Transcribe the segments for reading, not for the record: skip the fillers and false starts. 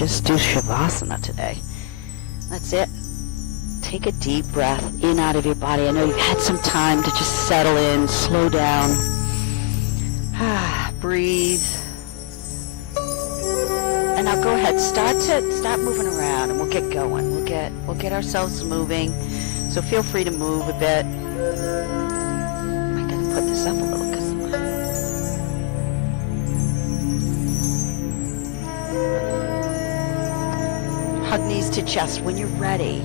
just do Shavasana today. That's it. Take a deep breath in out of your body. I know you've had some time to just settle in, slow down. Breathe. And now go ahead, start moving around, and we'll get going. We'll get ourselves moving. So feel free to move a bit. I gotta put this up a little because hug knees to chest when you're ready.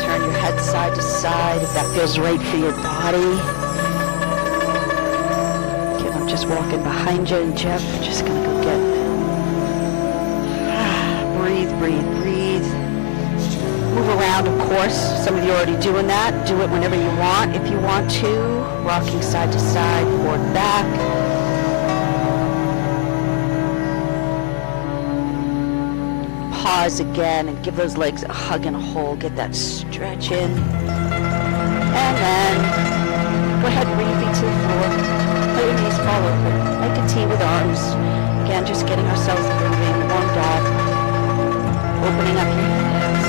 Turn your head side to side if that feels right for your body. Okay, I'm just walking behind you, and Jeff, just gonna go get. Breathe, breathe, breathe. Move around, of course. Some of you are already doing that. Do it whenever you want. If you want to, rocking side to side, forward, back. Pause again and give those legs a hug and a hold. Get that stretch in. And then go ahead and bring your feet to the floor. Let your knees fall open. Like a T with arms. Again, just getting ourselves moving, warmed up. Opening up your hips.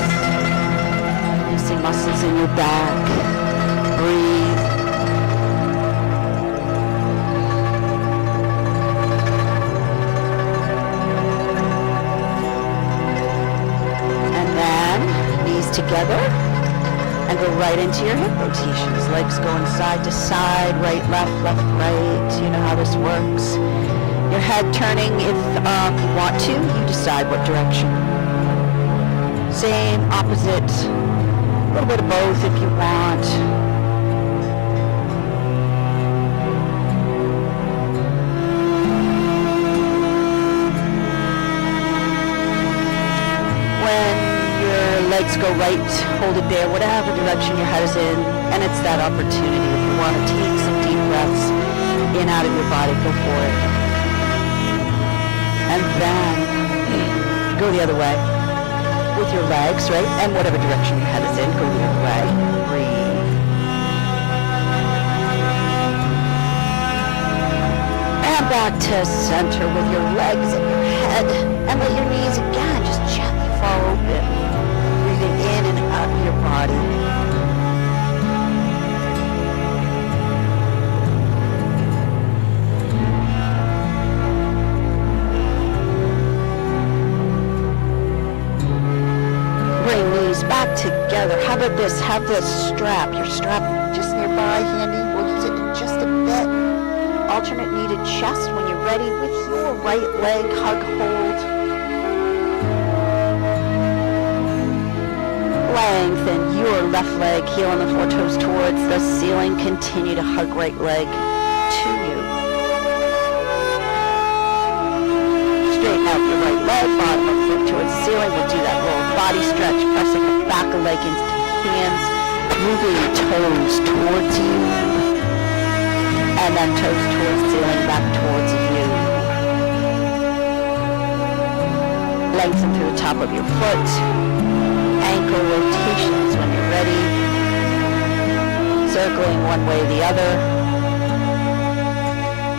Releasing muscles in your back. Breathe. Together and go right into your hip rotations. Legs going side to side, right, left, right. You know how this works. Your head turning if you want to. You decide what direction. Same, opposite. A little bit of both if you want. Legs go right, hold it there, whatever direction your head is in, and it's that opportunity. If you want to take some deep breaths in, out of your body, go for it. And then go the other way with your legs, right? And whatever direction your head is in, go the other way. Breathe. And back to center with your legs and your head. And let your knees again just gently fall open. In and out of your body. Bring knees back together. How about this? Have this strap. Your strap just nearby, handy. We'll use it in just a bit. Alternate knee to chest when you're ready with your right leg. Hug, hold. Lengthen your left leg, heel on the floor, toes towards the ceiling. Continue to hug right leg to you. Straighten out your right leg, bottom of foot towards the ceiling. We'll do that little body stretch, pressing the back of the leg into the hands, moving your toes towards you, and then toes towards the ceiling, back towards you. Lengthen through the top of your foot. Ankle rotations when you're ready. Circling one way or the other.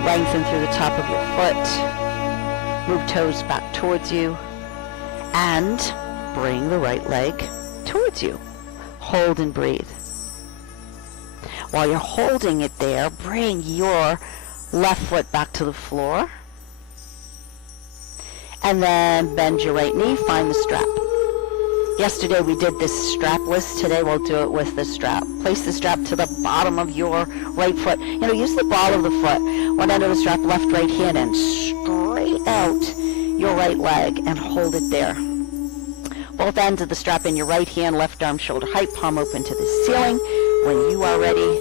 Lengthen through the top of your foot. Move toes back towards you. And bring the right leg towards you. Hold and breathe. While you're holding it there, bring your left foot back to the floor. And then bend your right knee, find the strap. Yesterday we did this strapless. Today we'll do it with the strap. Place the strap to the bottom of your right foot. Use the ball of the foot. One end of the strap, left, right hand, and straight out your right leg and hold it there. Both ends of the strap in your right hand, left arm shoulder height, palm open to the ceiling. When you are ready,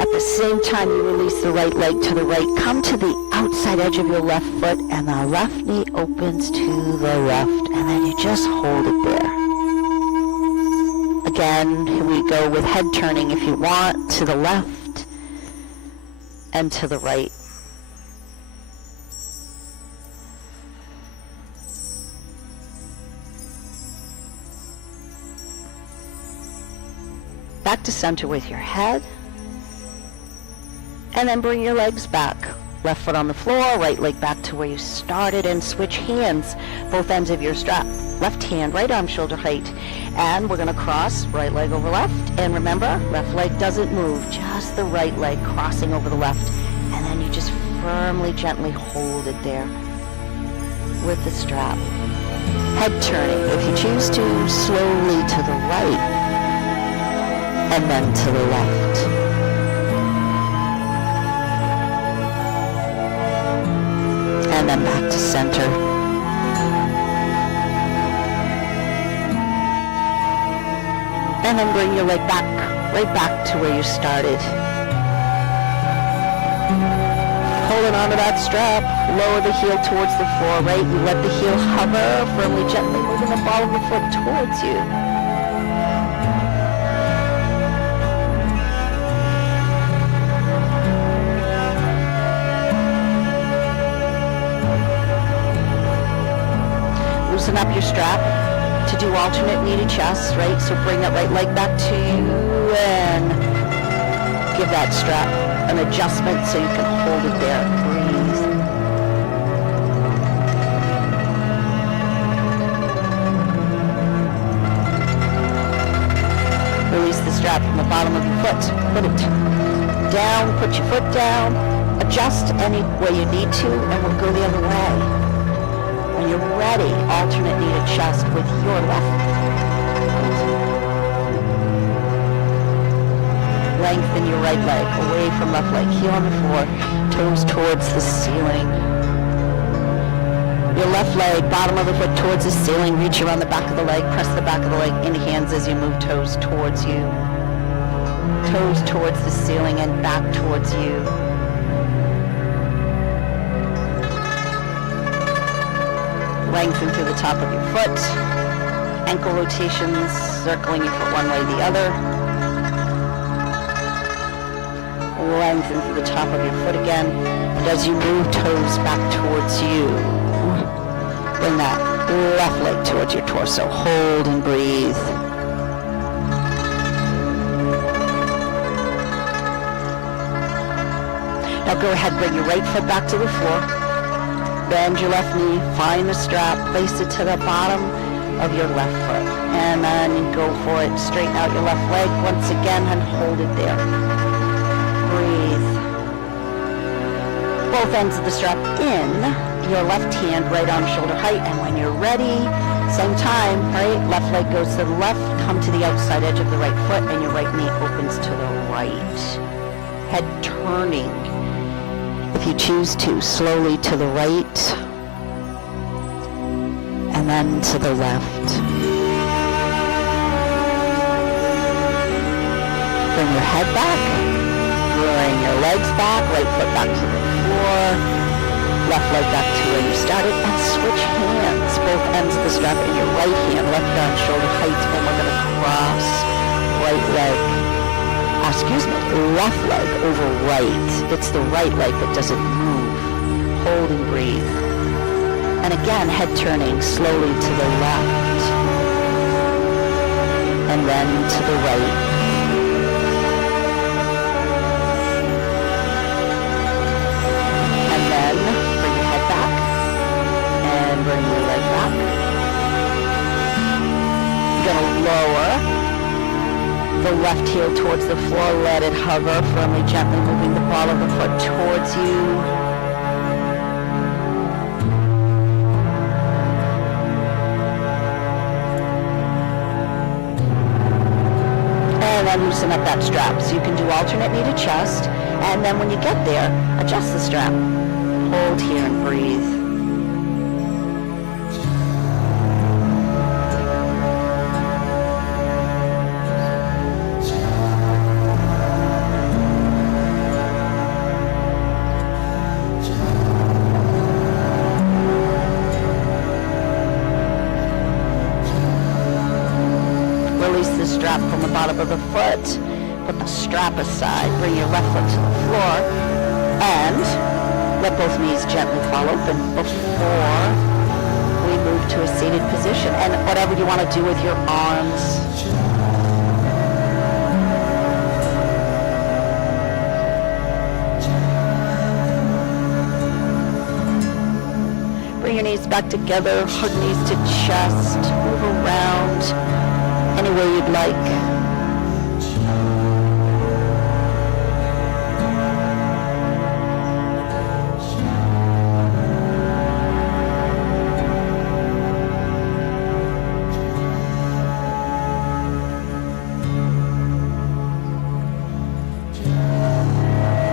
at the same time you release the right leg to the right. Come to the outside edge of your left foot and the left knee opens to the left, and then you just hold it there. Again, here we go with head turning if you want, to the left and to the right. Back to center with your head. And then bring your legs back. Left foot on the floor, right leg back to where you started, and switch hands, both ends of your strap. Left hand, right arm shoulder height. And we're gonna cross, right leg over left. And remember, left leg doesn't move, just the right leg crossing over the left. And then you just firmly, gently hold it there with the strap. Head turning, if you choose to, slowly to the right and then to the left. And then back to center. And then bring your leg back, right back to where you started. Holding onto that strap, lower the heel towards the floor, right? You let the heel hover, firmly, gently moving the ball of the foot towards you. Loosen up your strap to do alternate knee to chest, right? So bring that right leg back to you and give that strap an adjustment so you can hold it there. Breathe. Release the strap from the bottom of your foot. Put it down, put your foot down, adjust any way you need to, and we'll go the other way. When you're ready, alternate knee to chest with your left. Lengthen your right leg away from left leg. Heel on the floor, toes towards the ceiling. Your left leg, bottom of the foot towards the ceiling. Reach around the back of the leg. Press the back of the leg in hands as you move toes towards you. Toes towards the ceiling and back towards you. Lengthen through the top of your foot. Ankle rotations, circling your foot one way or the other. Lengthen through the top of your foot again. And as you move toes back towards you, bring that left leg towards your torso. Hold and breathe. Now go ahead, bring your right foot back to the floor. Bend your left knee, find the strap, place it to the bottom of your left foot. And then go for it. Straighten out your left leg once again and hold it there. Breathe. Both ends of the strap in, your left hand, right arm shoulder height. And when you're ready, same time, right? Left leg goes to the left, come to the outside edge of the right foot, and your right knee opens to the right. Head turning. If you choose to, slowly to the right and then to the left. Bring your head back, bring your legs back, right foot back to the floor, left leg back to where you started, and switch hands, both ends of the strap in your right hand, left arm shoulder height, and we're going to cross right leg. Left leg over right. It's the right leg that doesn't move. Hold and breathe. And again, head turning slowly to the left. And then to the right. And then bring your head back. And bring your leg back. You're going to lower the left heel towards the floor, let it hover, firmly, gently moving the ball of the foot towards you. And then loosen up that strap. So you can do alternate knee to chest, and then when you get there, adjust the strap. Hold here and breathe. Release the strap from the bottom of the foot. Put the strap aside. Bring your left foot to the floor. And let both knees gently fall open before we move to a seated position. And whatever you want to do with your arms. Bring your knees back together, hug knees to chest, move around any way you'd like.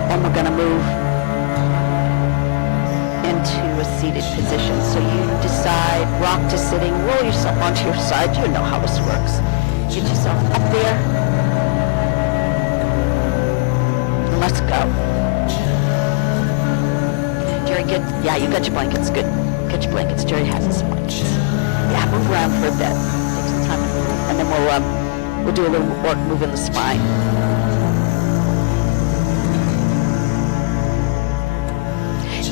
And we're going to move into a seated position. So you decide, rock to sitting, roll yourself onto your side. You know how this works. Get yourself up there. And let's go. Jerry, you got your blankets. Good. Get your blankets. Jerry has his blankets. Yeah, move around for a bit. Take some time to move. And then we'll do a little work moving the spine.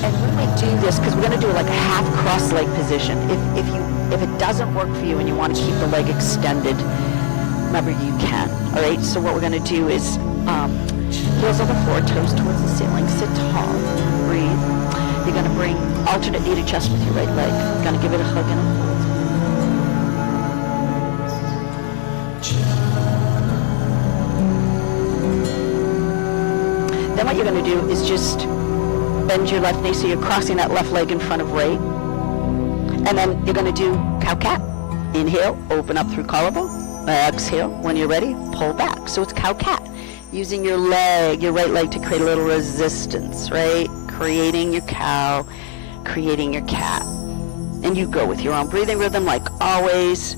And when we do this, because we're going to do like a half cross leg position, if it doesn't work for you and you want to keep the leg extended, remember you can. All right. So what we're going to do is heels on the floor, toes towards the ceiling, sit tall, breathe. You're going to bring alternate knee to chest with your right leg. You're going to give it a hug and a hold. Then what you're going to do is just bend your left knee so you're crossing that left leg in front of right. And then you're going to do cow-cat. Inhale, open up through collarbone. Exhale, when you're ready, pull back. So it's cow-cat. Using your leg, your right leg, to create a little resistance, right? Creating your cow, creating your cat. And you go with your own breathing rhythm like always.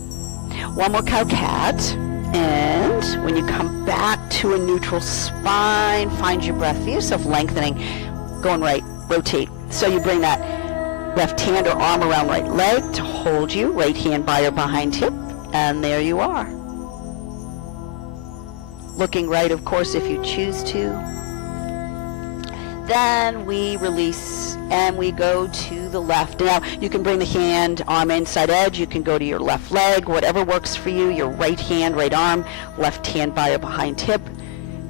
One more cow-cat. And when you come back to a neutral spine, find your breath. Feel yourself lengthening. Going right, rotate. So you bring that left hand or arm around right leg to hold you, right hand by or behind hip, and there you are. Looking right, of course, if you choose to. Then we release and we go to the left. Now, you can bring the hand, arm inside edge. You can go to your left leg, whatever works for you. Your right hand, right arm, left hand by or behind hip.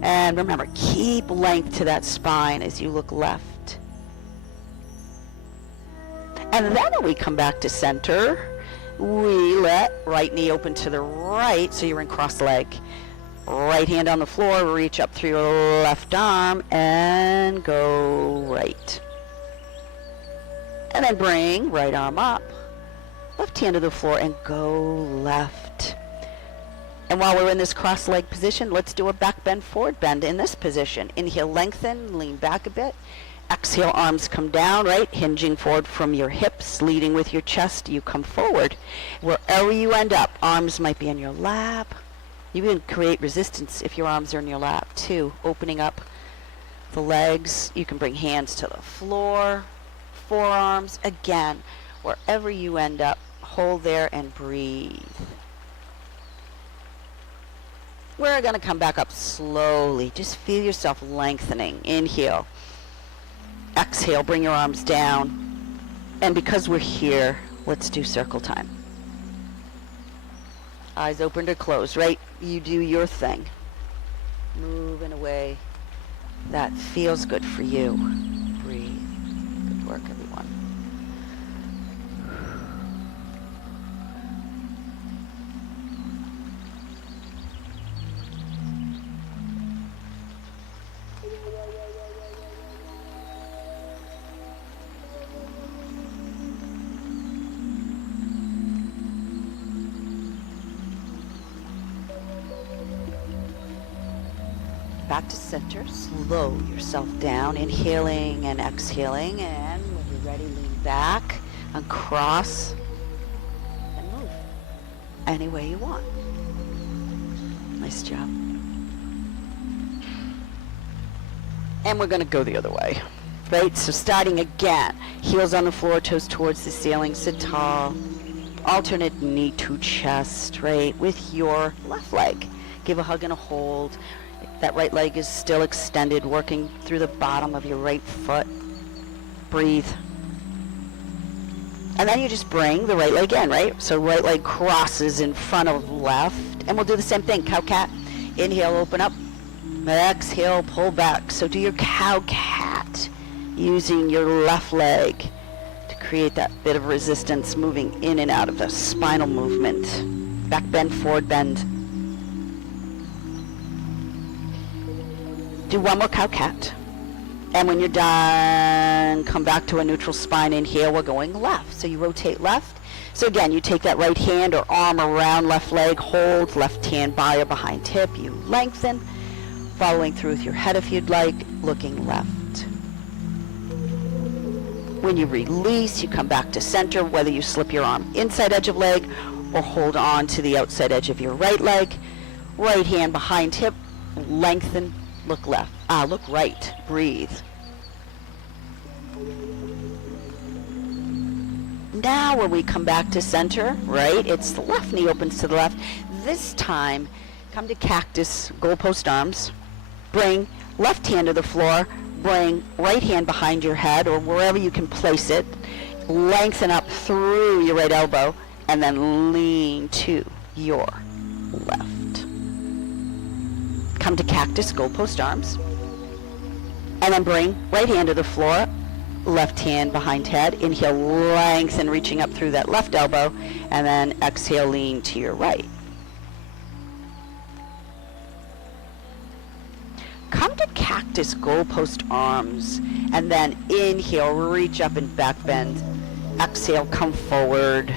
And remember, keep length to that spine as you look left. And then when we come back to center, we let right knee open to the right, so you're in cross leg. Right hand on the floor, reach up through your left arm and go right. And then bring right arm up, left hand to the floor and go left. And while we're in this cross leg position, let's do a back bend, forward bend in this position. Inhale, lengthen, lean back a bit. Exhale, arms come down, right? Hinging forward from your hips, leading with your chest. You come forward. Wherever you end up, arms might be in your lap. You can create resistance if your arms are in your lap too. Opening up the legs. You can bring hands to the floor, forearms. Again, wherever you end up, hold there and breathe. We're going to come back up slowly. Just feel yourself lengthening. Inhale. Exhale, bring your arms down. And because we're here, let's do circle time. Eyes open to close, right? You do your thing. Move in a way that feels good for you. Breathe. Good work, everyone. Back to center. Slow yourself down, inhaling and exhaling, and when you're ready, lean back, uncross, and move any way you want. Nice job. And we're going to go the other way, right? So starting again, heels on the floor, toes towards the ceiling, sit tall, alternate knee to chest, right, with your left leg. Give a hug and a hold. That right leg is still extended, working through the bottom of your right foot. Breathe. And then you just bring the right leg in, right? So right leg crosses in front of left. And we'll do the same thing, cow-cat. Inhale, open up. Exhale, pull back. So do your cow-cat using your left leg to create that bit of resistance moving in and out of the spinal movement. Back bend, forward bend. Do one more cow-cat. And when you're done, come back to a neutral spine. Inhale, we're going left. So you rotate left. So again, you take that right hand or arm around left leg, hold left hand by or behind hip. You lengthen, following through with your head if you'd like, looking left. When you release, you come back to center, whether you slip your arm inside edge of leg or hold on to the outside edge of your right leg. Right hand behind hip, lengthen, look left. Look right, breathe. Now when we come back to center, right, it's the left knee opens to the left. This time, come to cactus, goalpost arms. Bring left hand to the floor. Bring right hand behind your head or wherever you can place it. Lengthen up through your right elbow and then lean to your left. Come to cactus, goalpost arms. And then bring right hand to the floor, left hand behind head. Inhale, lengthen, reaching up through that left elbow. And then exhale, lean to your right. Come to cactus, goalpost arms, and then inhale, reach up and back bend. Exhale, come forward.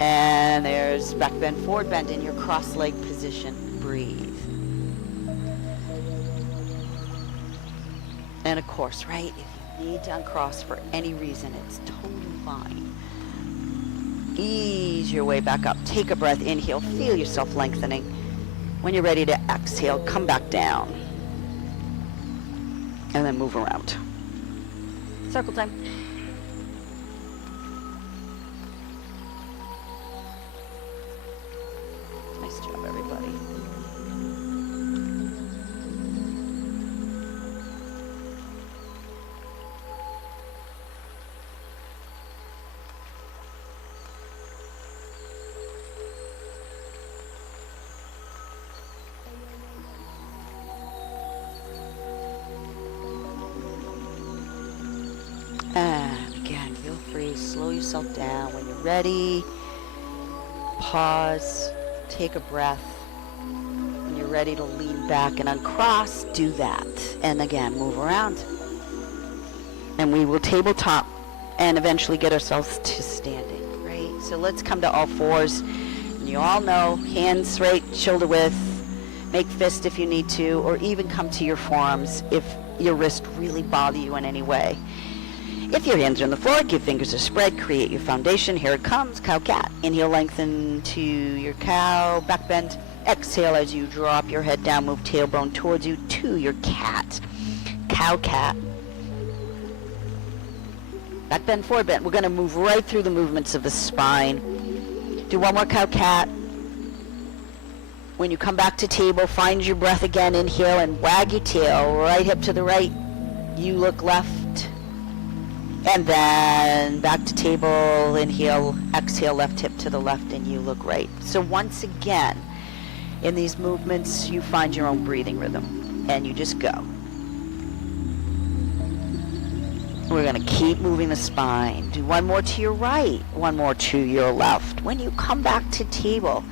And there's back bend, forward bend in your cross leg position. Breathe. And of course, right, if you need to uncross for any reason, it's totally fine. Ease your way back up. Take a breath, inhale, feel yourself lengthening. When you're ready to exhale, come back down. And then move around. Circle time. Nice job, everybody. And again, feel free, slow yourself down. When you're ready, pause, take a breath. When you're ready to lean back and uncross, do that. And again, move around. And we will tabletop and eventually get ourselves to standing, right? So let's come to all fours. And you all know, hands right, shoulder width. Make fist if you need to, or even come to your forearms if your wrist really bother you in any way. If your hands are on the floor, your fingers are spread, create your foundation. Here it comes, cow-cat. Inhale, lengthen to your cow, back bend. Exhale as you drop your head down, move tailbone towards you to your cat. Cow-cat. Back bend, forward bend. We're going to move right through the movements of the spine. Do one more cow-cat. When you come back to table, find your breath again. Inhale and wag your tail. Right hip to the right. You look left. And then back to table, inhale, exhale, left hip to the left, and you look right. So once again, in these movements, you find your own breathing rhythm, and you just go. We're going to keep moving the spine. Do one more to your right, one more to your left. When you come back to table,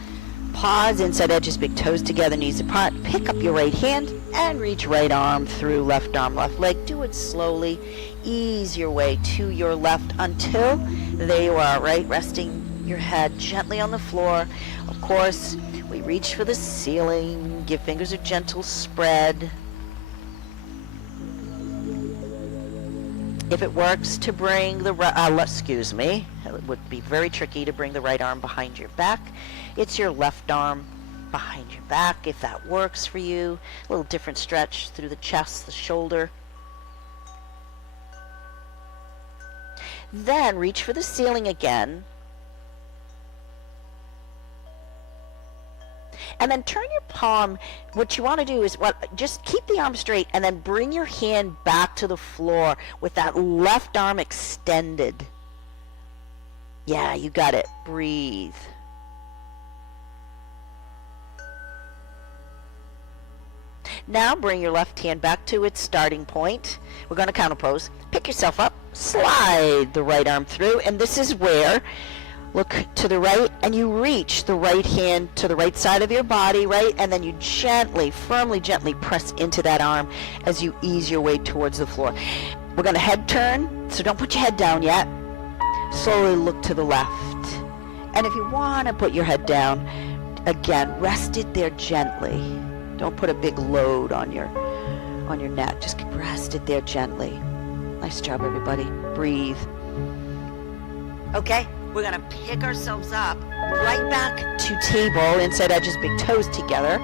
pause, inside edges, big toes together, knees apart. Pick up your right hand and reach right arm through left arm, left leg. Do it slowly. Ease your way to your left until there you are, right? Resting your head gently on the floor. Of course, we reach for the ceiling. Give fingers a gentle spread. If it works to bring the excuse me, it would be very tricky to bring the right arm behind your back. It's your left arm behind your back. If that works for you, a little different stretch through the chest, the shoulder. Then reach for the ceiling again. And then turn your palm. What you want to do is just keep the arm straight and then bring your hand back to the floor with that left arm extended. Yeah, you got it. Breathe. Now bring your left hand back to its starting point. We're going to counter pose. Pick yourself up. slide the right arm through, and this is where, look to the right, and you reach the right hand to the right side of your body, right? And then you gently, firmly, gently press into that arm as you ease your way towards the floor. We're going to head turn, so don't put your head down yet. Slowly look to the left. And if you want to put your head down, again, rest it there gently. Don't put a big load on your neck. Just rest it there gently. Nice job, everybody. Breathe. Okay, we're going to pick ourselves up right back to table, inside edges, big toes together.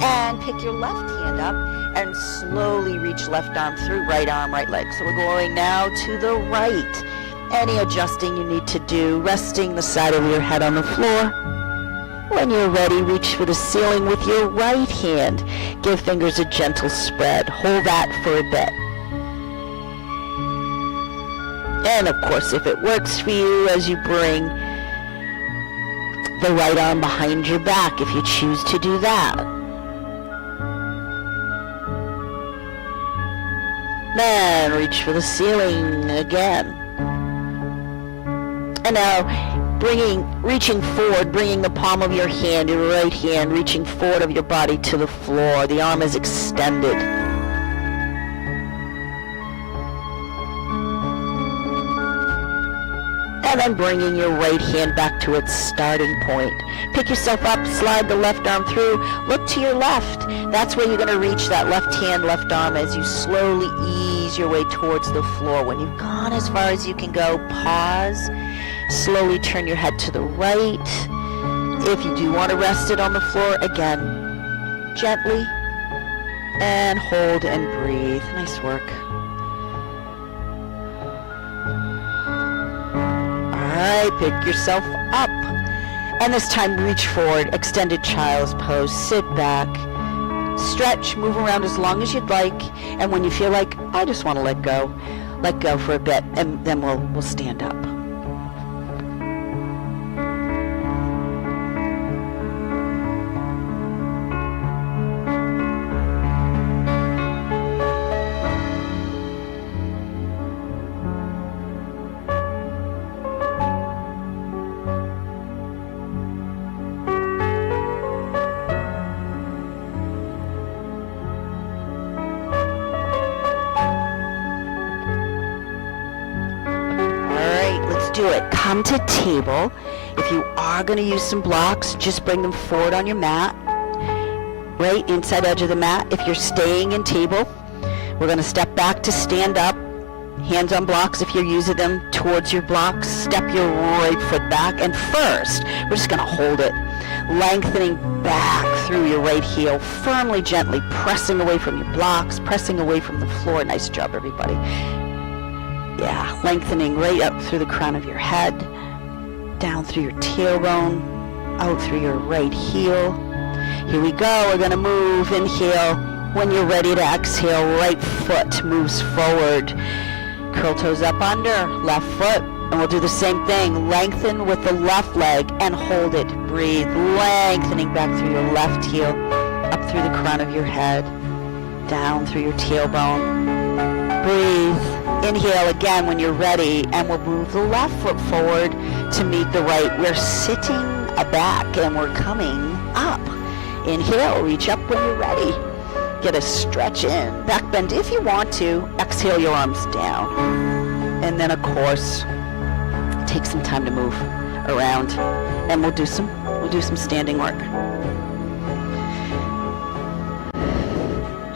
And pick your left hand up and slowly reach left arm through, right arm, right leg. So we're going now to the right. Any adjusting you need to do, resting the side of your head on the floor. When you're ready, reach for the ceiling with your right hand. Give fingers a gentle spread. Hold that for a bit. And of course, if it works for you, as you bring the right arm behind your back, if you choose to do that. Then reach for the ceiling again. And now, reaching forward, bringing the palm of your hand, your right hand, reaching forward of your body to the floor. The arm is extended. And then bringing your right hand back to its starting point. Pick yourself up, slide the left arm through, look to your left. That's where you're going to reach that left hand, left arm as you slowly ease your way towards the floor. When you've gone as far as you can go, pause. Slowly turn your head to the right. If you do want to rest it on the floor, again, gently, and hold and breathe. Nice work. All right, pick yourself up. And this time, reach forward, extended child's pose. Sit back, stretch, move around as long as you'd like. And when you feel like, I just want to let go for a bit, and then we'll stand up. Do it. Come to table. If you are going to use some blocks, just bring them forward on your mat, right inside edge of the mat. If you're staying in table, we're going to step back to stand up. Hands on blocks if you're using them towards your blocks. Step your right foot back, and first we're just going to hold it, lengthening back through your right heel, firmly, gently pressing away from your blocks, pressing away from the floor. Nice job, everybody. Yeah, lengthening right up through the crown of your head, down through your tailbone, out through your right heel. Here we go. We're going to move. Inhale. When you're ready to exhale, right foot moves forward. Curl toes up under, left foot. And we'll do the same thing. Lengthen with the left leg and hold it. Breathe. Lengthening back through your left heel, up through the crown of your head, down through your tailbone. Breathe. Inhale again when you're ready, and we'll move the left foot forward to meet the right. We're sitting back and we're coming up. Inhale, reach up when you're ready. Get a stretch in, back bend if you want to. Exhale your arms down. And then of course, take some time to move around, and we'll do some standing work.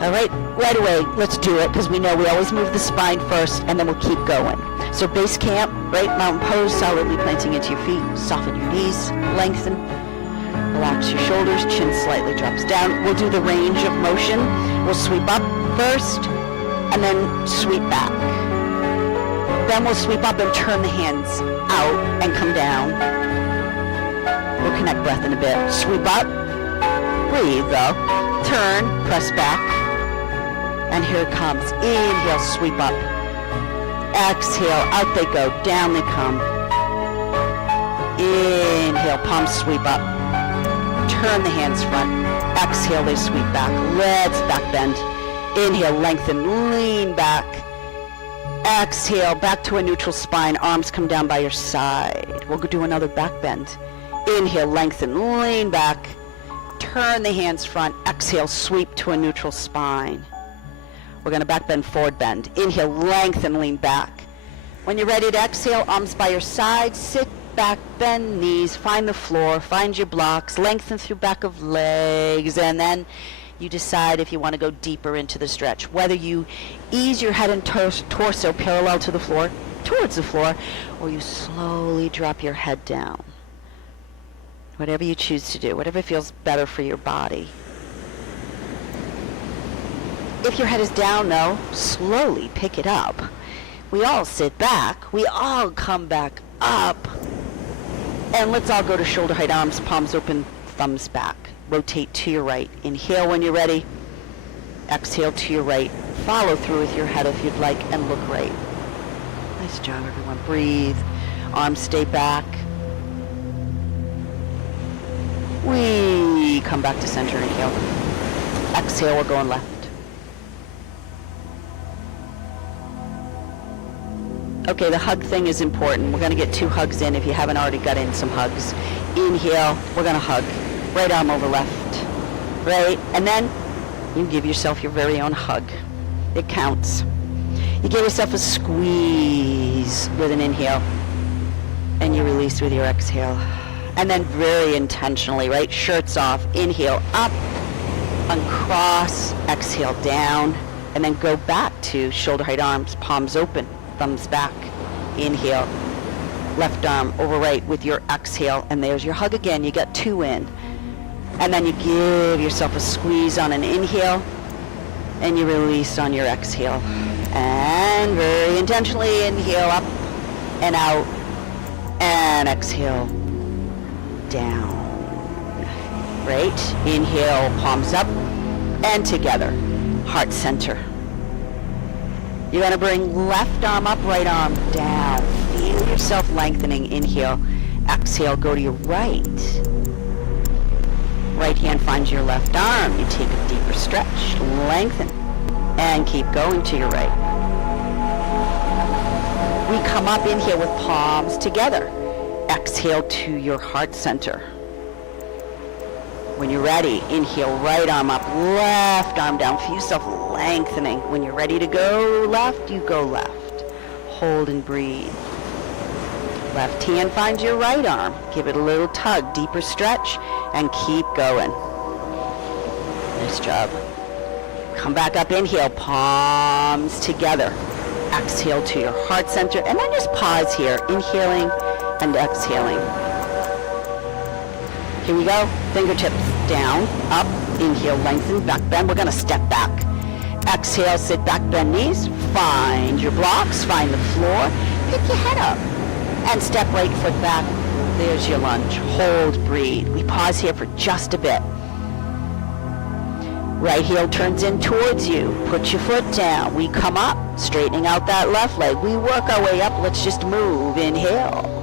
All right away, let's do it, because we know we always move the spine first, and then we'll keep going. So base camp, right, mountain pose, solidly planting into your feet. Soften your knees, lengthen, relax your shoulders, chin slightly drops down. We'll do the range of motion. We'll sweep up first, and then sweep back. Then we'll sweep up and turn the hands out and come down. We'll connect breath in a bit. Sweep up, breathe though, turn, press back. And here it comes. Inhale, sweep up. Exhale, out they go, down they come. Inhale, palms sweep up. Turn the hands front. Exhale, they sweep back. Let's back bend. Inhale, lengthen, lean back. Exhale, back to a neutral spine. Arms come down by your side. We'll do another back bend. Inhale, lengthen, lean back. Turn the hands front. Exhale, sweep to a neutral spine. We're going to back bend, forward bend. Inhale, lengthen, lean back. When you're ready to exhale, arms by your side. Sit back, bend knees, find the floor, find your blocks, lengthen through back of legs, and then you decide if you want to go deeper into the stretch. Whether you ease your head and torso parallel to the floor, towards the floor, or you slowly drop your head down. Whatever you choose to do, whatever feels better for your body. If your head is down, though, slowly pick it up. We all sit back. We all come back up. And let's all go to shoulder height, arms, palms open, thumbs back. Rotate to your right. Inhale when you're ready. Exhale to your right. Follow through with your head if you'd like, and look right. Nice job, everyone. Breathe. Arms stay back. We come back to center. Inhale. Exhale, we're going left. Okay, the hug thing is important. We're going to get 2 hugs in if you haven't already got in some hugs. Inhale, we're going to hug. Right arm over left. Right, and then you give yourself your very own hug. It counts. You give yourself a squeeze with an inhale, and you release with your exhale. And then very intentionally, right, shirts off, inhale up, uncross, exhale down, and then go back to shoulder height arms, palms open, thumbs back. Inhale, left arm over right with your exhale, and there's your hug again. You got 2 in. And then you give yourself a squeeze on an inhale, and you release on your exhale. And very intentionally inhale up and out, and exhale down. Right? Inhale, palms up and together. Heart center. You're going to bring left arm up, right arm down. Feel yourself lengthening. Inhale. Exhale, go to your right. Right hand finds your left arm. You take a deeper stretch. Lengthen. And keep going to your right. We come up in here with palms together. Exhale to your heart center. When you're ready, inhale, right arm up, left arm down. Feel yourself lengthening. When you're ready to go left, you go left. Hold and breathe. Left hand finds your right arm. Give it a little tug, deeper stretch, and keep going. Nice job. Come back up, inhale, palms together. Exhale to your heart center, and then just pause here, inhaling and exhaling. Here we go. Fingertips down, up, inhale, lengthen, back bend. We're going to step back. Exhale, sit back, bend knees. Find your blocks, find the floor. Pick your head up and step right foot back. There's your lunge. Hold, breathe. We pause here for just a bit. Right heel turns in towards you. Put your foot down. We come up, straightening out that left leg. We work our way up. Let's just move. Inhale.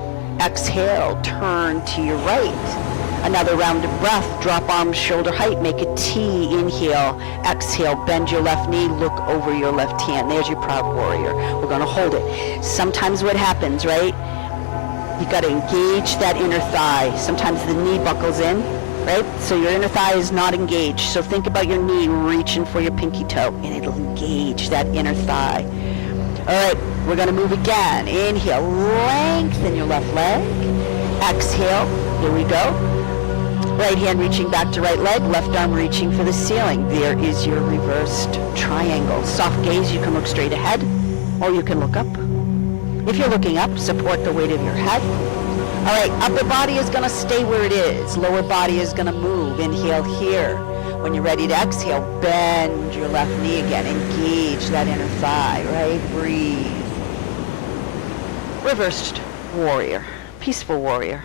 Exhale. Turn to your right. Another round of breath. Drop arms shoulder height. Make a T. Inhale. Exhale. Bend your left knee. Look over your left hand. There's your proud warrior. We're going to hold it. Sometimes what happens, right? You got to engage that inner thigh. Sometimes the knee buckles in, right? So your inner thigh is not engaged. So think about your knee reaching for your pinky toe, and it'll engage that inner thigh. All right, we're going to move again. Inhale, lengthen your left leg. Exhale, here we go. Right hand reaching back to right leg, left arm reaching for the ceiling. There is your reversed triangle. Soft gaze, you can look straight ahead, or you can look up. If you're looking up, support the weight of your head. All right, upper body is going to stay where it is. Lower body is going to move. Inhale here. When you're ready to exhale, bend your left knee again. Engage that inner thigh, right? Breathe. Reversed warrior. Peaceful warrior.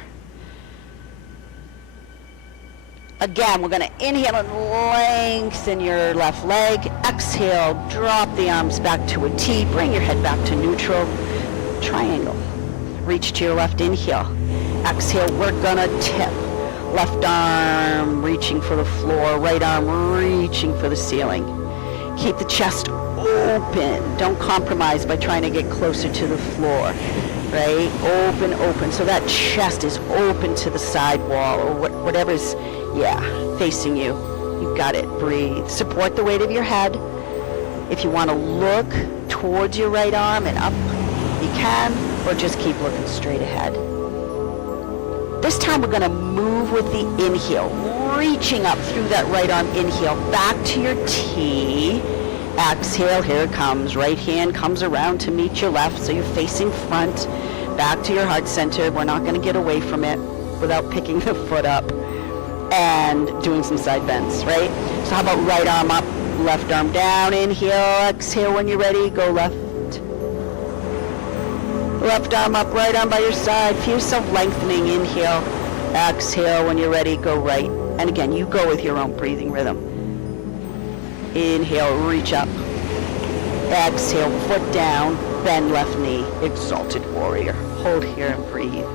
Again, we're going to inhale and lengthen your left leg. Exhale, drop the arms back to a T. Bring your head back to neutral. Triangle. Reach to your left, inhale. Exhale, we're gonna tip. Left arm reaching for the floor, right arm reaching for the ceiling. Keep the chest open. Don't compromise by trying to get closer to the floor, right? Open, open. So that chest is open to the side wall or whatever's, facing you. You got it. Breathe. Support the weight of your head. If you want to look towards your right arm and up, you can, or just keep looking straight ahead. This time we're going to move with the inhale, reaching up through that right arm. Inhale, back to your T. Exhale, here it comes. Right hand comes around to meet your left, so you're facing front. Back to your heart center. We're not going to get away from it without picking the foot up and doing some side bends, right? So how about right arm up, left arm down. Inhale, exhale when you're ready. Go left. Left arm up, right arm by your side. Feel yourself lengthening. Inhale, exhale when you're ready. Go right. And again, you go with your own breathing rhythm. Inhale, reach up. Exhale, foot down, bend left knee. Exalted warrior. Hold here and breathe.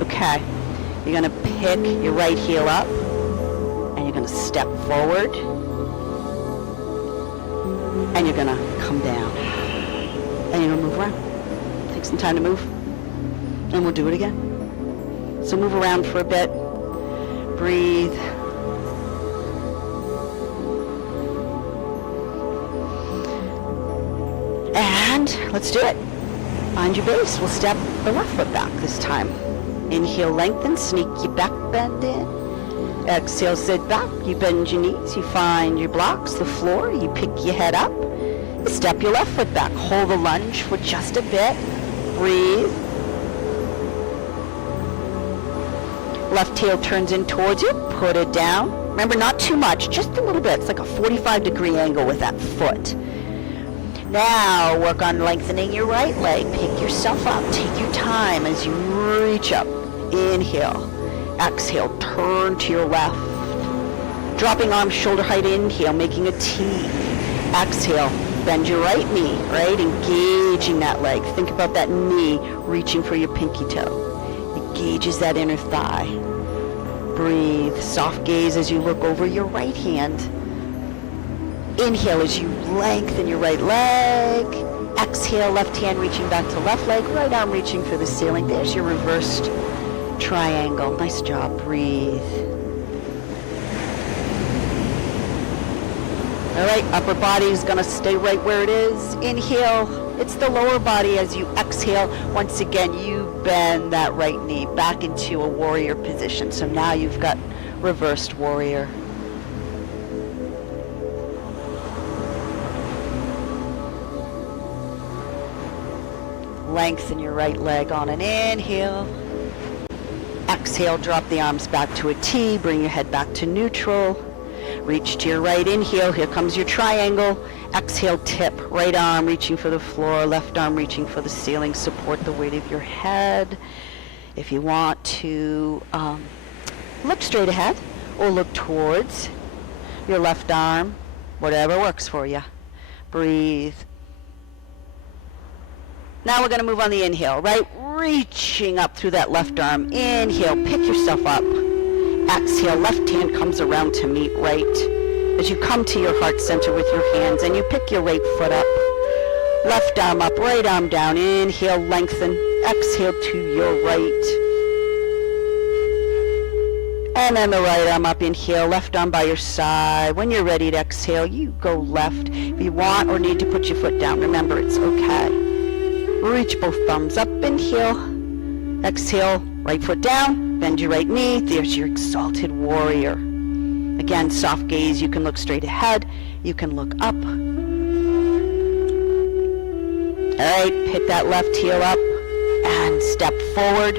Okay, you're going to pick your right heel up and you're going to step forward and you're going to come down and you're going to move around. Take some time to move and we'll do it again. So move around for a bit. Breathe. And let's do it. Find your base. We'll step the left foot back this time. Inhale, lengthen, sneak your back bend in. Exhale, sit back. You bend your knees. You find your blocks, the floor. You pick your head up. You step your left foot back. Hold the lunge for just a bit. Breathe. Left heel turns in towards you. Put it down. Remember, not too much, just a little bit. It's like a 45-degree angle with that foot. Now, work on lengthening your right leg. Pick yourself up. Take your time as you reach up. Inhale. Exhale. Turn to your left. Dropping arms shoulder height. Inhale, making a T. Exhale. Bend your right knee, right? Engaging that leg. Think about that knee reaching for your pinky toe. Engages that inner thigh. Breathe. Soft gaze as you look over your right hand. Inhale as you lengthen your right leg. Exhale, left hand reaching back to left leg, right arm reaching for the ceiling. There's your reversed triangle. Nice job. Breathe. All right, upper body is going to stay right where it is. Inhale. It's the lower body as you exhale. Once again, you bend that right knee back into a warrior position. So now you've got reversed warrior. Lengthen your right leg on an inhale. Exhale, drop the arms back to a T. Bring your head back to neutral. Reach to your right. Inhale. Here comes your triangle. Exhale, tip. Right arm reaching for the floor. Left arm reaching for the ceiling. Support the weight of your head. If you want to look straight ahead or look towards your left arm, whatever works for you. Breathe. Now we're going to move on the inhale, right? Reaching up through that left arm. Inhale, pick yourself up. Exhale, left hand comes around to meet right. As you come to your heart center with your hands and you pick your right foot up. Left arm up, right arm down. Inhale, lengthen. Exhale to your right. And then the right arm up. Inhale, left arm by your side. When you're ready to exhale, you go left. If you want or need to put your foot down, remember it's okay. Reach both thumbs up, inhale. Exhale, right foot down, bend your right knee. There's your exalted warrior. Again, soft gaze. You can look straight ahead. You can look up. All right, pick that left heel up and step forward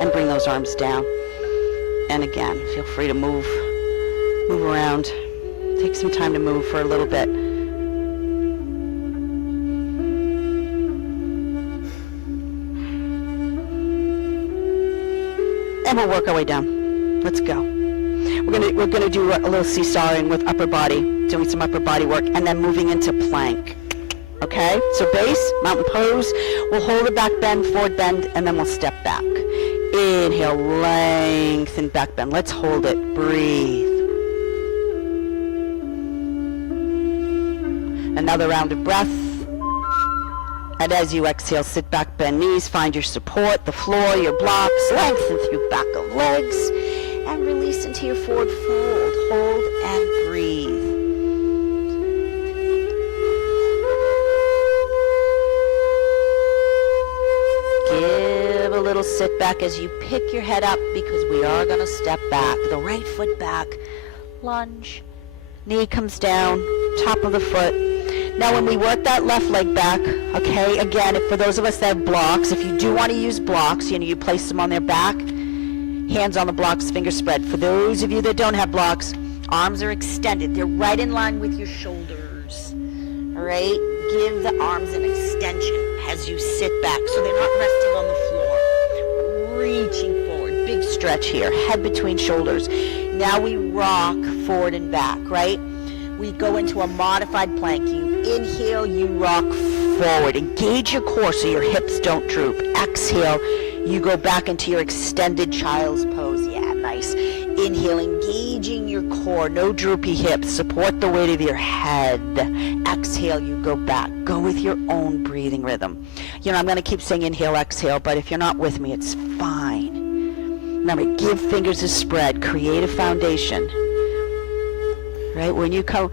and bring those arms down. And again, feel free to move around. Take some time to move for a little bit. And we'll work our way down. Let's go. We're gonna do a little seesawing with upper body, doing some upper body work, and then moving into plank. Okay? So base, mountain pose. We'll hold the back bend, forward bend, and then we'll step back. Inhale, lengthen back bend. Let's hold it. Breathe. Another round of breath. And as you exhale, sit back, bend knees, find your support, the floor, your blocks, lengthen through back of legs, and release into your forward fold. Hold and breathe. Give a little sit back as you pick your head up, because we are going to step back. The right foot back, lunge, knee comes down, top of the foot. Now when we work that left leg back, okay, again, for those of us that have blocks, if you do want to use blocks, you place them on their back, hands on the blocks, fingers spread. For those of you that don't have blocks, arms are extended. They're right in line with your shoulders, all right? Give the arms an extension as you sit back so they're not resting on the floor. Reaching forward, big stretch here, head between shoulders. Now we rock forward and back, right? We go into a modified plank. You inhale, you rock forward. Engage your core so your hips don't droop. Exhale, you go back into your extended child's pose. Yeah, nice. Inhale, engaging your core. No droopy hips. Support the weight of your head. Exhale, you go back. Go with your own breathing rhythm. I'm going to keep saying inhale, exhale, but if you're not with me, it's fine. Remember, give fingers a spread. Create a foundation. Right? When you come,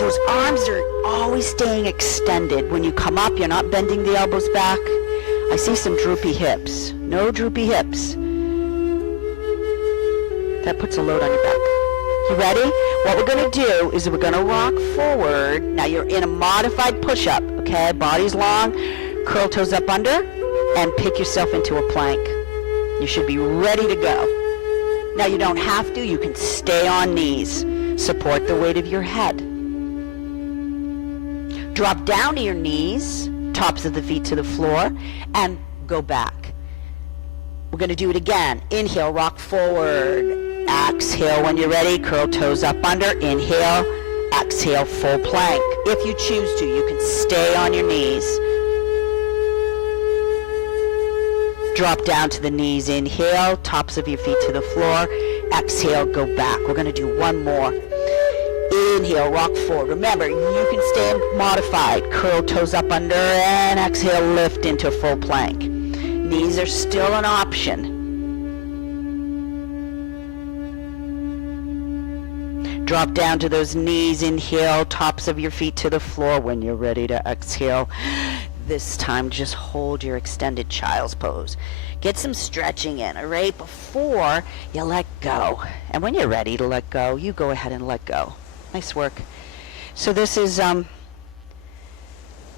those arms are always staying extended. When you come up, you're not bending the elbows back. I see some droopy hips. No droopy hips. That puts a load on your back. You ready? What we're going to do is we're going to rock forward. Now you're in a modified push-up, okay? Body's long, curl toes up under, and pick yourself into a plank. You should be ready to go. Now you don't have to. You can stay on knees. Support the weight of your head. Drop down to your knees, tops of the feet to the floor, and go back. We're going to do it again. Inhale, rock forward. Exhale when you're ready. Curl toes up under. Inhale. Exhale, full plank. If you choose to, you can stay on your knees. Drop down to the knees. Inhale, tops of your feet to the floor. Exhale, go back. We're going to do one more. Inhale, rock forward. Remember, you can stay modified. Curl toes up under, and exhale, lift into full plank. Knees are still an option. Drop down to those knees. Inhale, tops of your feet to the floor. When you're ready to exhale, this time just hold your extended child's pose. Get some stretching in, all right, before you let go. And when you're ready to let go, you go ahead and let go. Nice work. So this is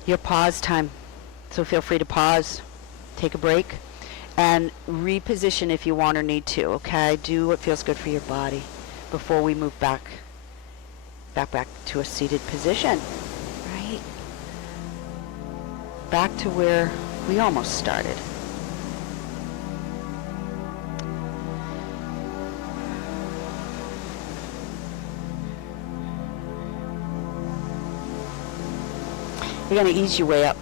your pause time. So feel free to pause, take a break, and reposition if you want or need to, okay? Do what feels good for your body before we move back to a seated position, right? Back to where we almost started. You're going to ease your way up.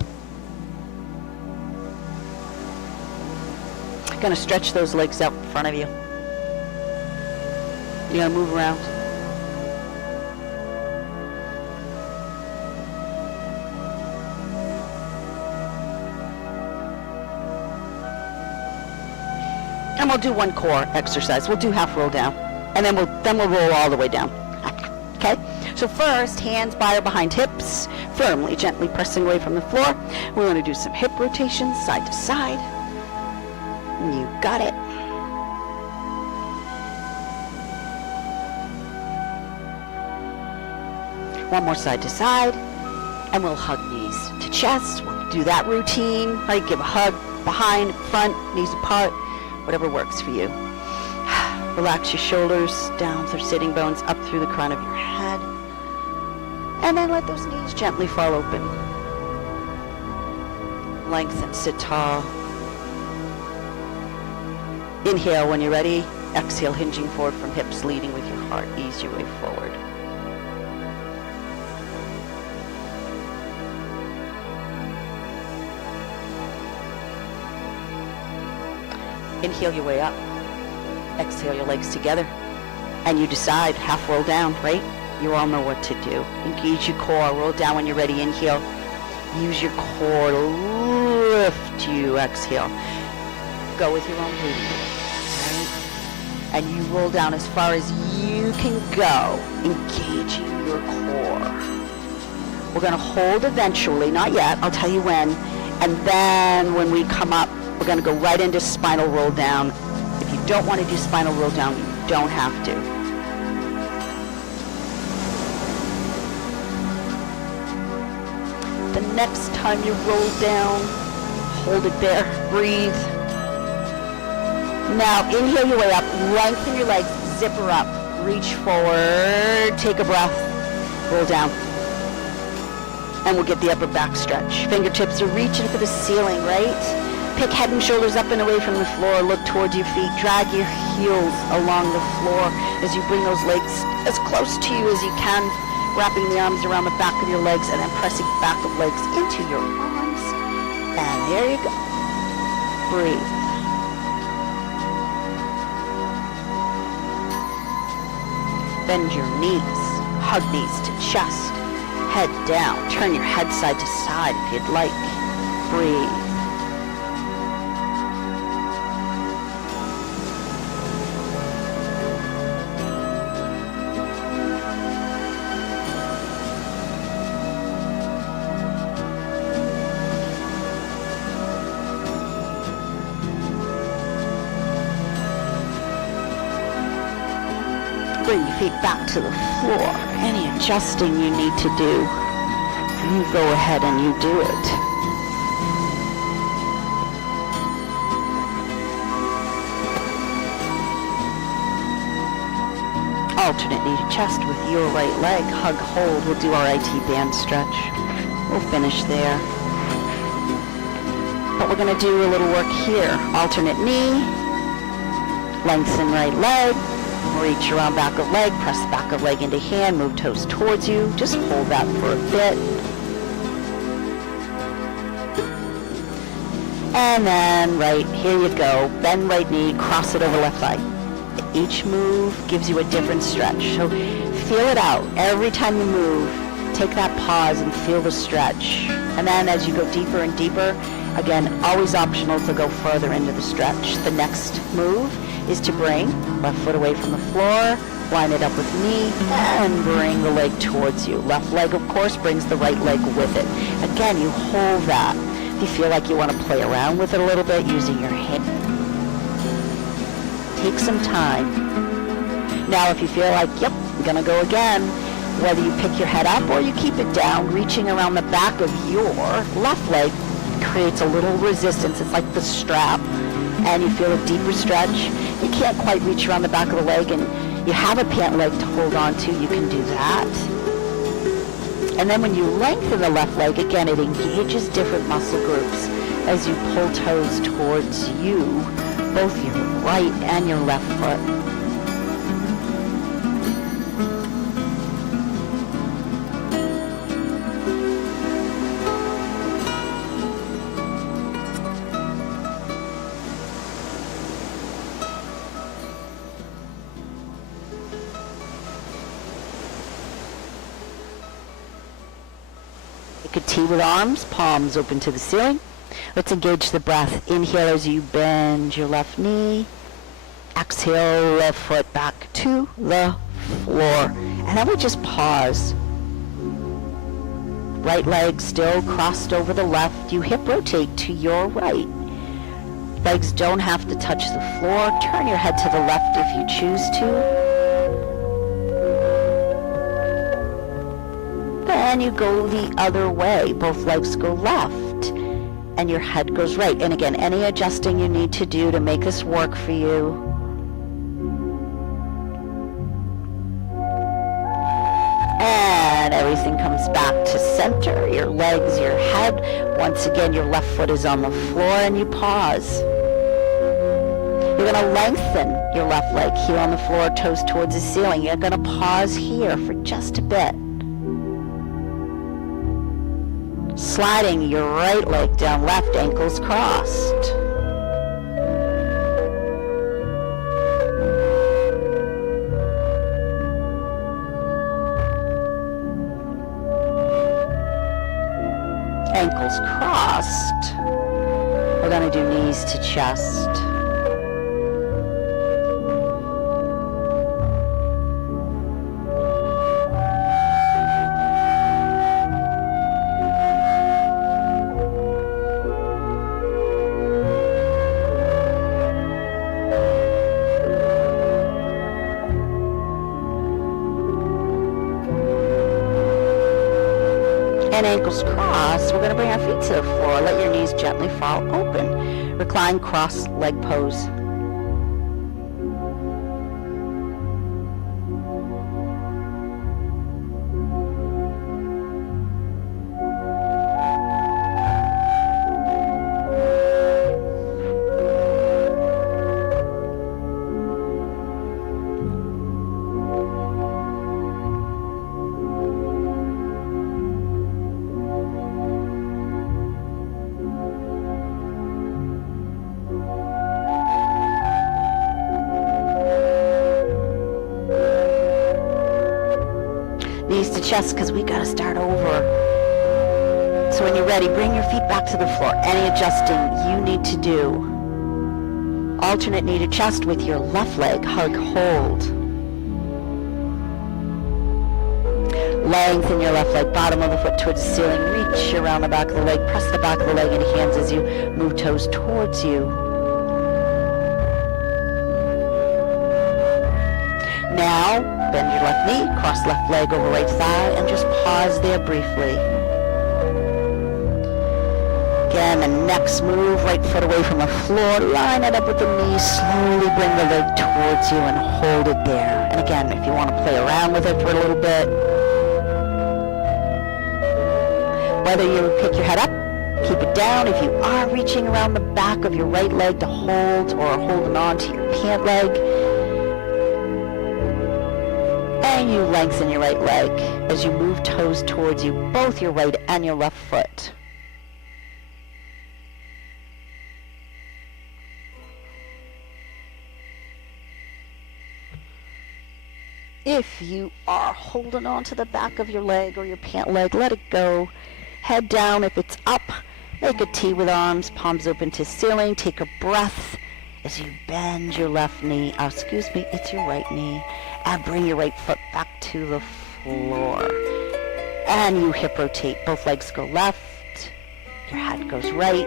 You're going to stretch those legs out in front of you. You're going to move around. And we'll do one core exercise. We'll do half roll down, and then we'll roll all the way down. Okay? So first, hands by or behind hips, firmly, gently pressing away from the floor. We're going to do some hip rotations, side to side. You got it. One more side to side, and we'll hug knees to chest. We'll do that routine, right? Give a hug behind, front, knees apart, whatever works for you. Relax your shoulders down through sitting bones, up through the crown of your head. And then let those knees gently fall open. Lengthen, sit tall. Inhale when you're ready. Exhale, hinging forward from hips, leading with your heart. Ease your way forward. Inhale your way up. Exhale your legs together. And you decide, half roll down, right? You all know what to do. Engage your core. Roll down when you're ready. Inhale. Use your core to lift you. Exhale. Go with your own breathing. Right? And you roll down as far as you can go. Engaging your core. We're going to hold eventually. Not yet. I'll tell you when. And then when we come up, we're going to go right into spinal roll down. If you don't want to do spinal roll down, you don't have to. The next time you roll down, hold it there, breathe. Now inhale your way up, lengthen your legs, zipper up, reach forward, take a breath, roll down. And we'll get the upper back stretch. Fingertips are reaching for the ceiling, right? Pick head and shoulders up and away from the floor. Look towards your feet. Drag your heels along the floor as you bring those legs as close to you as you can, wrapping the arms around the back of your legs and then pressing back of legs into your arms. And there you go. Breathe. Bend your knees. Hug knees to chest. Head down. Turn your head side to side if you'd like. Breathe. Bring your feet back to the floor. Any adjusting you need to do, you go ahead and you do it. Alternate knee to chest with your right leg. Hug, hold. We'll do our IT band stretch. We'll finish there. But we're going to do a little work here. Alternate knee. Lengthen right leg. Reach around back of leg, press back of leg into hand, move toes towards you. Just hold that for a bit. And then right, here you go. Bend right knee, cross it over left thigh. Each move gives you a different stretch. So feel it out. Every time you move, take that pause and feel the stretch. And then as you go deeper and deeper, again, always optional to go further into the stretch. The next move is to bring left foot away from the floor, line it up with knee, and bring the leg towards you. Left leg, of course, brings the right leg with it. Again, you hold that. If you feel like you want to play around with it a little bit using your hand, take some time. Now, if you feel like, yep, I'm going to go again, whether you pick your head up or you keep it down, reaching around the back of your left leg creates a little resistance. It's like the strap. And you feel a deeper stretch. You can't quite reach around the back of the leg and you have a pant leg to hold on to, you can do that. And then when you lengthen the left leg, again, it engages different muscle groups as you pull toes towards you, both your right and your left foot. Take a T with arms, palms open to the ceiling. Let's engage the breath. Inhale as you bend your left knee. Exhale, left foot back to the floor. And then we just pause. Right leg still crossed over the left. You hip rotate to your right. Legs don't have to touch the floor. Turn your head to the left if you choose to. Then you go the other way. Both legs go left and your head goes right. And again, any adjusting you need to do to make this work for you. And everything comes back to center. Your legs, your head. Once again, your left foot is on the floor and you pause. You're going to lengthen your left leg, heel on the floor, toes towards the ceiling. You're going to pause here for just a bit. Sliding your right leg down, left ankles crossed. Ankles crossed. We're going to do knees to chest. And ankles crossed, we're going to bring our feet to the floor. Let your knees gently fall open. Recline cross leg pose. Knees to chest, because we got to start over. So when you're ready, bring your feet back to the floor. Any adjusting you need to do. Alternate knee to chest with your left leg. Hug, hold. Lengthen your left leg, bottom of the foot towards the ceiling. Reach around the back of the leg. Press the back of the leg into hands as you move toes towards you. Now, bend your left knee, cross left leg over right thigh, and just pause there briefly. Again, the next move, right foot away from the floor, line it up with the knee, slowly bring the leg towards you and hold it there. And again, if you want to play around with it for a little bit, whether you pick your head up, keep it down, if you are reaching around the back of your right leg to hold or holding on to your pant leg, and you lengthen your right leg as you move toes towards you, both your right and your left foot. If you are holding on to the back of your leg or your pant leg, let it go. Head down. If it's up, make a T with arms, palms open to ceiling. Take a breath as you bend your left knee. It's your right knee. And bring your right foot back to the floor. And you hip rotate. Both legs go left. Your head goes right.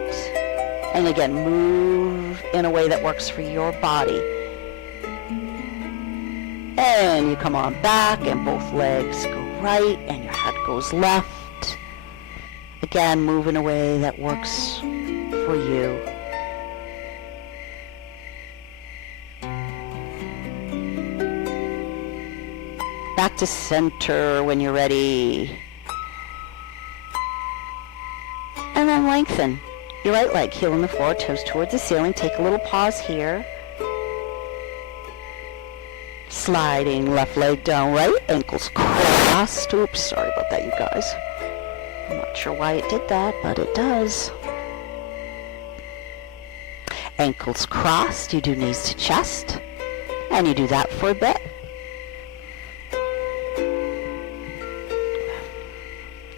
And again, move in a way that works for your body. And you come on back, and both legs go right, and your head goes left. Again, move in a way that works for you. Back to center when you're ready. And then lengthen your right leg, heel on the floor, toes towards the ceiling. Take a little pause here. Sliding left leg down right, ankles crossed. Oops, sorry about that, you guys. I'm not sure why it did that, but it does. Ankles crossed, you do knees to chest, and you do that for a bit.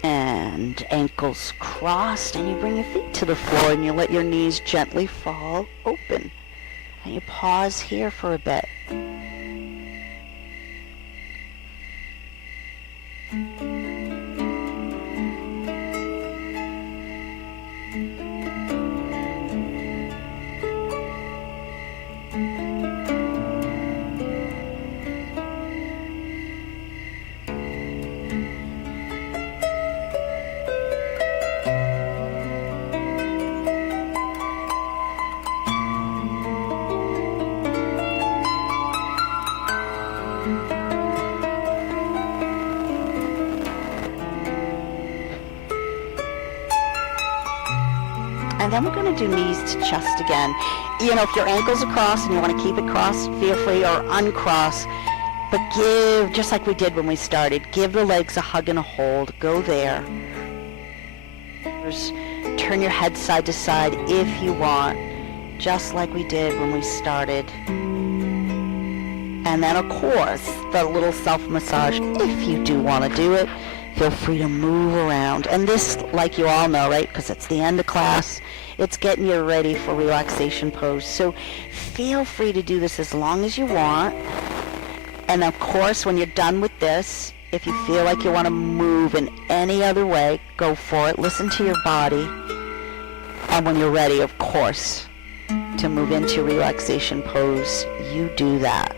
And ankles crossed, and you bring your feet to the floor, and you let your knees gently fall open. And you pause here for a bit. And then we're going to do knees to chest again. You know, if your ankles are crossed and you want to keep it crossed, feel free, or uncross. But give, just like we did when we started, give the legs a hug and a hold. Go there. Turn your head side to side if you want, just like we did when we started. And then, of course, the little self-massage, if you do want to do it. Feel free to move around. And this, like you all know, right, because it's the end of class, it's getting you ready for relaxation pose. So feel free to do this as long as you want. And of course, when you're done with this, if you feel like you want to move in any other way, go for it. Listen to your body. And when you're ready, of course, to move into relaxation pose, you do that.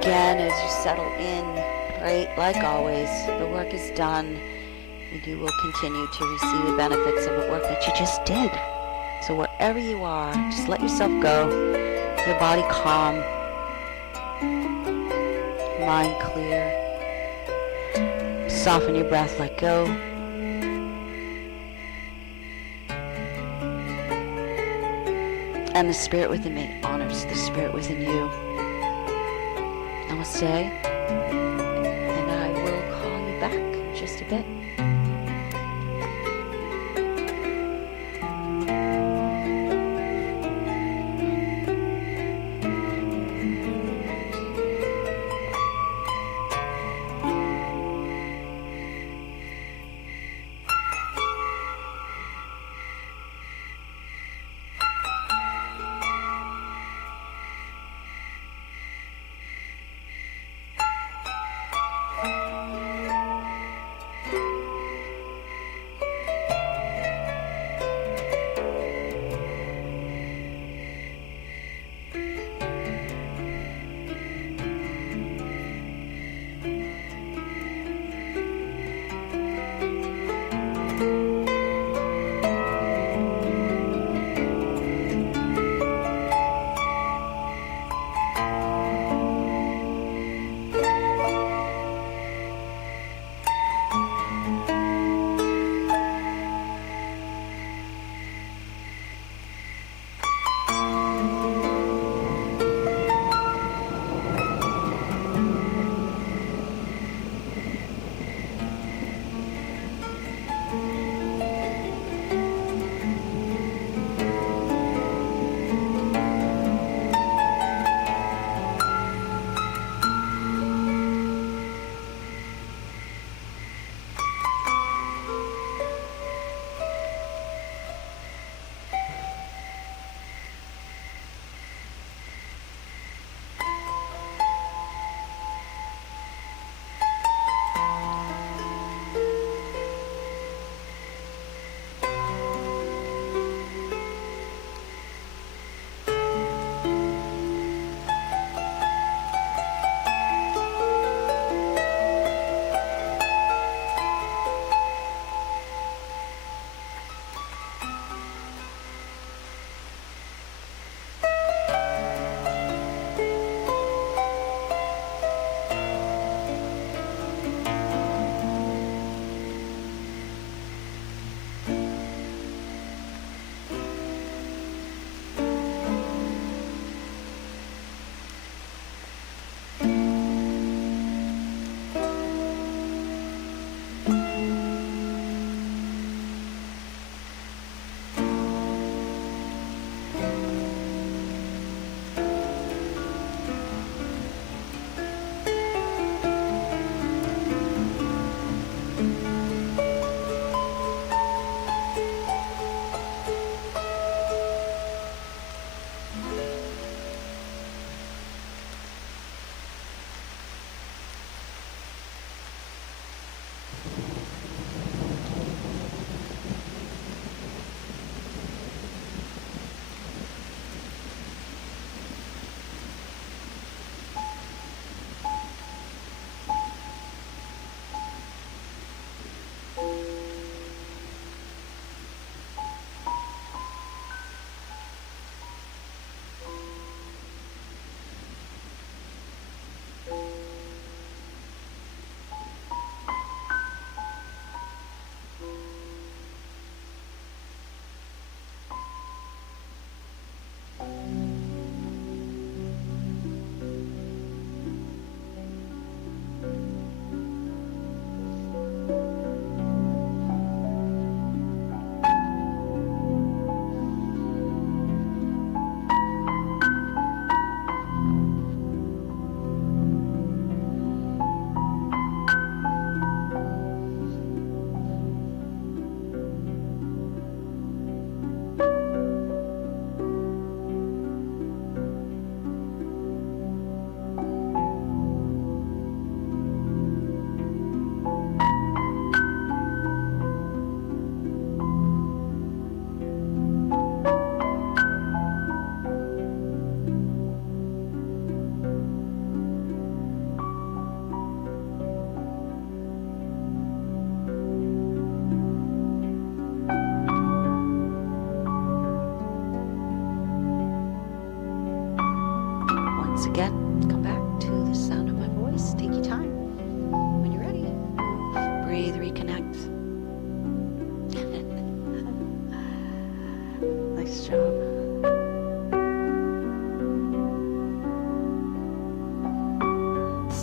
Again, as you settle in, right, like always, the work is done, and you will continue to receive the benefits of the work that you just did. So wherever you are, just let yourself go, your body calm, mind clear, soften your breath, let go. And the spirit within me honors the spirit within you. Namaste, and I will call you back in just a bit.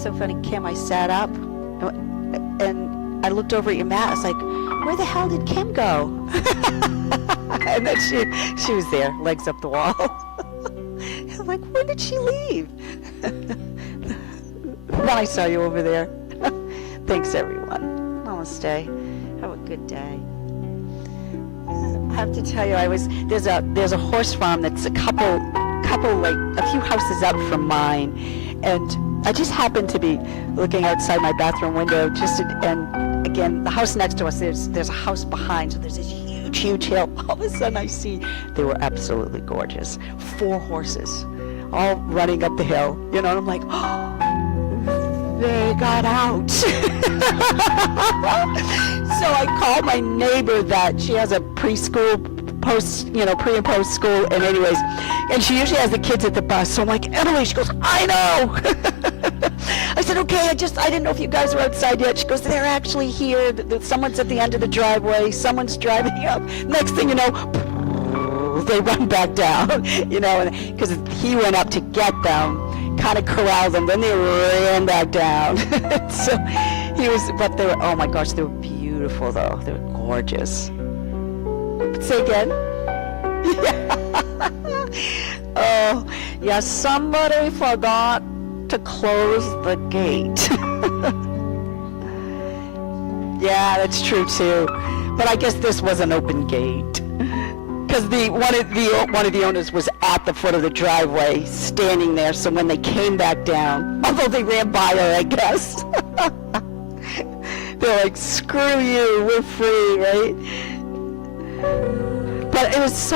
so funny, Kim. I sat up and I looked over at your mat. I was like, where the hell did Kim go? And then she was there, legs up the wall. I'm like, when did she leave? Then I saw you over there. Thanks, everyone. Namaste. Have a good day. I have to tell you, there's a horse farm that's a couple like a few houses up from mine, and I just happened to be looking outside my bathroom window and again, the house next to us, there's a house behind, so there's this huge hill. All of a sudden I see they were absolutely gorgeous. 4 horses all running up the hill, and I'm like, oh, they got out. So I called my neighbor that she has a preschool pre and post school, and anyways, and she usually has the kids at the bus, so I'm like, Emily, she goes, I know. I said, okay, I didn't know if you guys were outside yet. She goes, they're actually here. Someone's at the end of the driveway. Someone's driving up. Next thing you know, they run back down, because he went up to get them, kind of corralled them, then they ran back down. So but they were, oh my gosh, they were beautiful though. They were gorgeous. Say again? Yeah. Oh, yeah, somebody forgot to close the gate. Yeah, that's true too. But I guess this was an open gate. Because one of the owners was at the foot of the driveway, standing there, so when they came back down, although they ran by her, I guess, they're like, screw you, we're free, right? But it was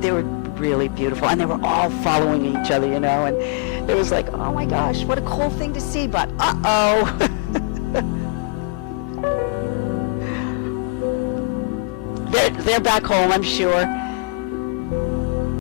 they were really beautiful, and they were all following each other, and it was like, oh my gosh, what a cool thing to see, but uh-oh. They're back home, I'm sure.